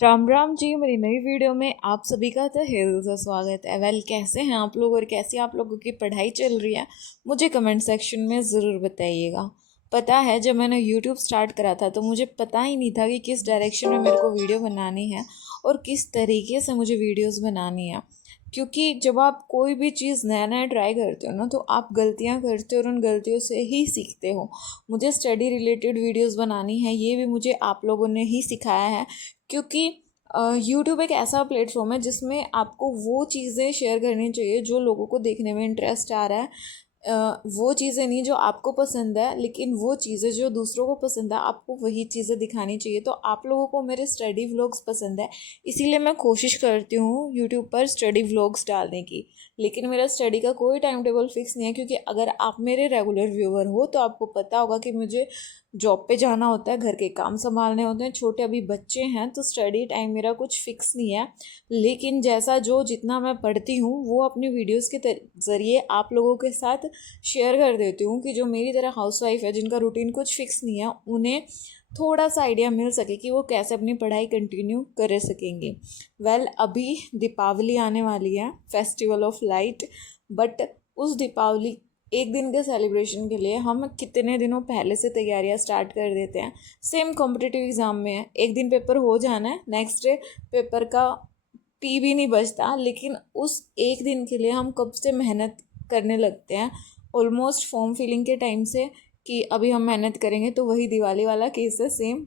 राम राम जी। मेरी नई वीडियो में आप सभी का तहे दिल से स्वागत है। कैसे हैं आप लोग और कैसी आप लोगों की पढ़ाई चल रही है, मुझे कमेंट सेक्शन में ज़रूर बताइएगा। पता है, जब मैंने यूट्यूब स्टार्ट करा था तो मुझे पता ही नहीं था कि किस डायरेक्शन में मेरे को वीडियो बनानी है और किस तरीके से मुझे वीडियोज़ बनानी है। क्योंकि जब आप कोई भी चीज़ नया नया ट्राई करते हो ना, तो आप गलतियाँ करते हो और उन गलतियों से ही सीखते हो। मुझे स्टडी रिलेटेड वीडियोस बनानी है, ये भी मुझे आप लोगों ने ही सिखाया है। क्योंकि यूट्यूब एक ऐसा प्लेटफॉर्म है जिसमें आपको वो चीज़ें शेयर करनी चाहिए जो लोगों को देखने में इंटरेस्ट आ रहा है। वो चीज़ें नहीं जो आपको पसंद है, लेकिन वो चीज़ें जो दूसरों को पसंद है, आपको वही चीज़ें दिखानी चाहिए। तो आप लोगों को मेरे स्टडी व्लॉग्स पसंद है, इसीलिए मैं कोशिश करती हूँ यूट्यूब पर स्टडी व्लॉग्स डालने की। लेकिन मेरा स्टडी का कोई टाइम टेबल फिक्स नहीं है, क्योंकि अगर आप मेरे रेगुलर व्यूअर हो तो आपको पता होगा कि मुझे जॉब पे जाना होता है, घर के काम संभालने होते हैं, छोटे अभी बच्चे हैं, तो स्टडी टाइम मेरा कुछ फिक्स नहीं है। लेकिन जैसा जो जितना मैं पढ़ती हूँ वो अपनी वीडियोस के ज़रिए आप लोगों के साथ शेयर कर देती हूँ, कि जो मेरी तरह हाउसवाइफ है जिनका रूटीन कुछ फिक्स नहीं है, उन्हें थोड़ा सा आइडिया मिल सके कि वो कैसे अपनी पढ़ाई कंटिन्यू कर सकेंगे। अभी दीपावली आने वाली है, फेस्टिवल ऑफ लाइट। बट उस दीपावली एक दिन के सेलिब्रेशन के लिए हम कितने दिनों पहले से तैयारियां स्टार्ट कर देते हैं। सेम कॉम्पिटिटिव एग्ज़ाम में है, एक दिन पेपर हो जाना है, नेक्स्ट डे पेपर का पी भी नहीं बचता, लेकिन उस एक दिन के लिए हम कब से मेहनत करने लगते हैं, ऑलमोस्ट फॉर्म फिलिंग के टाइम से, कि अभी हम मेहनत करेंगे। तो वही दिवाली वाला केस है सेम।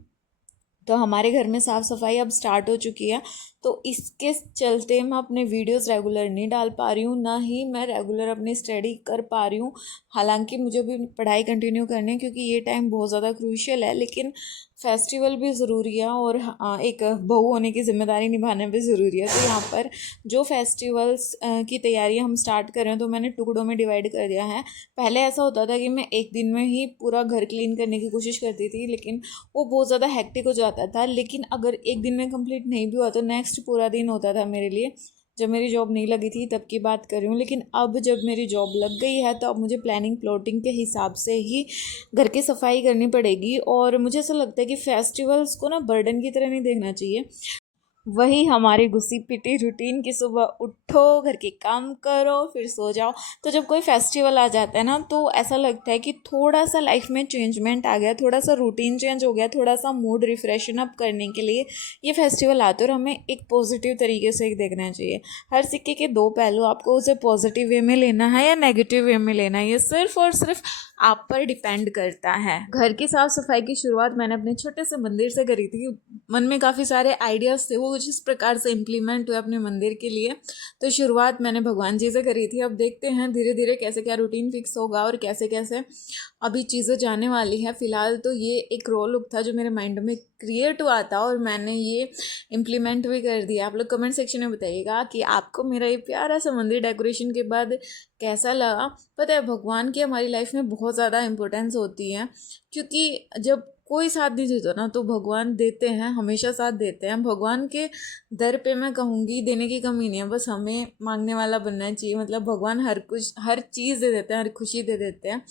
तो हमारे घर में साफ़ सफाई अब स्टार्ट हो चुकी है, तो इसके चलते मैं अपने वीडियोस रेगुलर नहीं डाल पा रही हूँ, ना ही मैं रेगुलर अपनी स्टडी कर पा रही हूँ। हालांकि मुझे भी पढ़ाई कंटिन्यू करनी है, क्योंकि ये टाइम बहुत ज़्यादा क्रूशियल है। लेकिन फेस्टिवल भी ज़रूरी है और एक बहू होने की जिम्मेदारी निभाना भी ज़रूरी है। तो यहाँ पर जो फेस्टिवल्स की तैयारी हम स्टार्ट कर रहे हैं, तो मैंने टुकड़ों में डिवाइड कर दिया है। पहले ऐसा होता था कि मैं एक दिन में ही पूरा घर क्लीन करने की कोशिश करती थी, लेकिन वो बहुत ज़्यादा हेक्टिक हो जाता था। लेकिन अगर एक दिन में कंप्लीट नहीं भी हुआ तो नेक्स्ट पूरा दिन होता था मेरे लिए, जब मेरी जॉब नहीं लगी थी तब की बात कर रही हूँ। लेकिन अब जब मेरी जॉब लग गई है, तो अब मुझे प्लानिंग प्लॉटिंग के हिसाब से ही घर की सफाई करनी पड़ेगी। और मुझे ऐसा लगता है कि फेस्टिवल्स को ना बर्डन की तरह नहीं देखना चाहिए। वही हमारी घुसी पिटी रूटीन की, सुबह उठो, घर के काम करो, फिर सो जाओ। तो जब कोई फेस्टिवल आ जाता है ना, तो ऐसा लगता है कि थोड़ा सा लाइफ में चेंजमेंट आ गया, थोड़ा सा रूटीन चेंज हो गया, थोड़ा सा मूड रिफ्रेशन अप करने के लिए ये फेस्टिवल आते हैं। और हमें एक पॉजिटिव तरीके से देखना चाहिए। हर सिक्के के दो पहलू, आपको उसे पॉजिटिव वे में लेना है या नेगेटिव वे में लेना है, ये सिर्फ और सिर्फ आप पर डिपेंड करता है। घर की साफ सफाई की शुरुआत मैंने अपने छोटे से मंदिर से करी थी। मन में काफ़ी सारे आइडियाज़ थे, वो कुछ इस प्रकार से इम्प्लीमेंट हुए अपने मंदिर के लिए। तो शुरुआत मैंने भगवान जी से करी थी। अब देखते हैं धीरे धीरे कैसे क्या रूटीन फिक्स होगा और कैसे कैसे अभी चीज़ें जाने वाली है। फ़िलहाल तो ये एक रॉ लुक था जो मेरे माइंड में क्रिएट हुआ था, और मैंने ये इम्प्लीमेंट भी कर दिया। आप लोग कमेंट सेक्शन में बताइएगा कि आपको मेरा ये प्यारा सा मंदिर डेकोरेशन के बाद कैसा लगा। पता है, भगवान की हमारी लाइफ में बहुत ज़्यादा इम्पोर्टेंस होती है, क्योंकि जब कोई साथ नहीं देता ना, तो भगवान देते हैं, हमेशा साथ देते हैं। भगवान के दर पे मैं कहूँगी देने की कमी नहीं है, बस हमें मांगने वाला बनना चाहिए। मतलब भगवान हर कुछ, हर चीज़ दे देते हैं, हर खुशी दे देते हैं।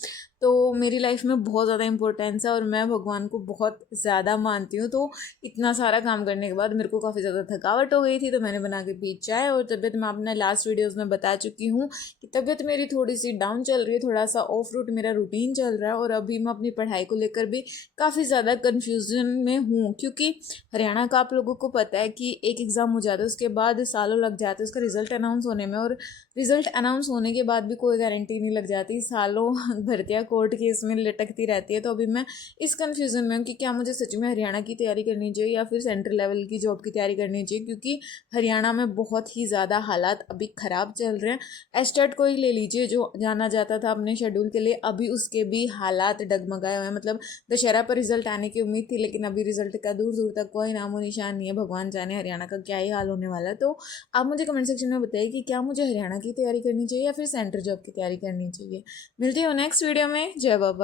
तो मेरी लाइफ में बहुत ज़्यादा इंपॉर्टेंस है और मैं भगवान को बहुत ज़्यादा मानती हूँ। तो इतना सारा काम करने के बाद मेरे को काफ़ी ज़्यादा थकावट हो गई थी, तो मैंने बना के पी चाय। और तबीयत मैं अपने लास्ट वीडियोज़ में बता चुकी हूँ कि तबीयत मेरी थोड़ी सी डाउन चल रही है, थोड़ा सा ऑफ रूट मेरा रूटीन चल रहा है। और अभी मैं अपनी पढ़ाई को लेकर भी काफ़ी ज़्यादा कन्फ्यूज़न में हूँ, क्योंकि हरियाणा का आप लोगों को पता है कि एक एग्ज़ाम हो जाता है, उसके बाद सालों लग जाते हैं उसका रिज़ल्ट अनाउंस होने में। और रिज़ल्ट अनाउंस होने के बाद भी कोई गारंटी नहीं लग जाती, सालों भर्तियाँ कोर्ट केस में लटकती रहती है। तो अभी मैं इस कन्फ्यूज़न में हूँ कि क्या मुझे सच में हरियाणा की तैयारी करनी चाहिए या फिर सेंट्रल लेवल की जॉब की तैयारी करनी चाहिए, क्योंकि हरियाणा में बहुत ही ज़्यादा हालात अभी ख़राब चल रहे हैं। एस्टेट को ही ले लीजिए, जो जाना जाता था अपने शेड्यूल के लिए, अभी उसके भी हालात डगमगाए हुए हैं। मतलब दशहरा पर रिजल्ट आने की उम्मीद थी, लेकिन अभी रिजल्ट का दूर दूर तक कोई नामो निशान नहीं है। भगवान जाने हरियाणा का क्या ही हाल होने वाला है। तो आप मुझे कमेंट सेक्शन में बताइए कि क्या मुझे हरियाणा की तैयारी करनी चाहिए या फिर सेंट्रल जॉब की तैयारी करनी चाहिए। मिलती हूँ नेक्स्ट वीडियो में। जय बाबा।